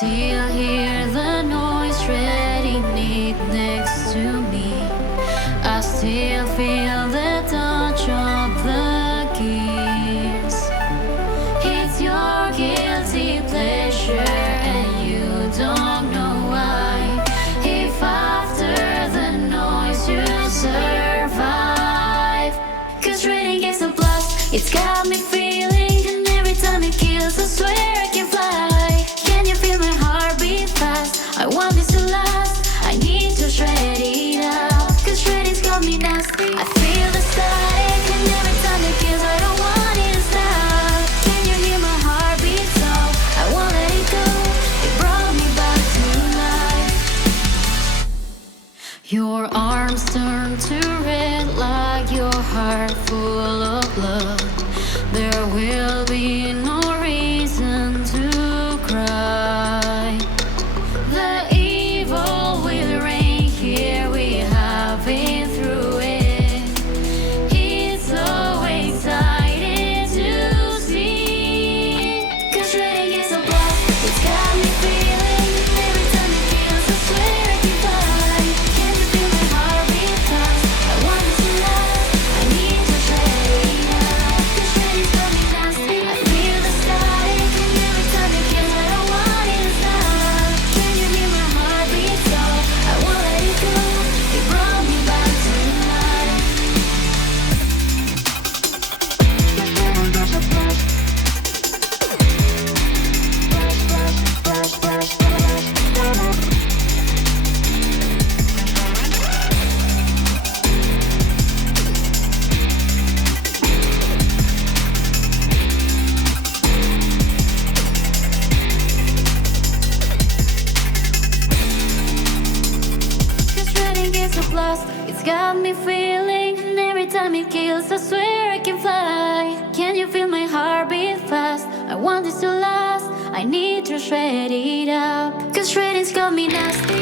still hear the noise shredding it next to me. I still feel the touch of the gears. It's your guilty pleasure and you don't know why. If after the noise you survive, 'cause shredding is a blast, it's got me feeling. And every time it kills I swear I can fly. Can you feel my heartbeat fast? I want this to last, I need to shred it out, 'cause shredding's got me nasty. I feel the static and every time it kills I don't want it to stop. Can you hear my heartbeat so I won't let it go. It brought me back to life. Your arms turn to red like your heart full of blood. There will be no reason to cry. The evil will reign here, we have been through it. It's so exciting to see, 'cause shredding is a blast, it's got me feeling. Every time it kills I swear I can fly. Can you feel my heartbeat fast? I want it to last, I need to shred it out, 'cause shredding's got me nasty. I feel the static and every time it kills I don't want it to stop. Can you hear my heartbeat so I won't let it go. It brought me back to life. Shredding is a blast, it's got me feeling. And every time it kills I swear I can fly. Can you feel my heartbeat fast? I want this to last, I need to shred it out, 'cause shredding's got me nasty.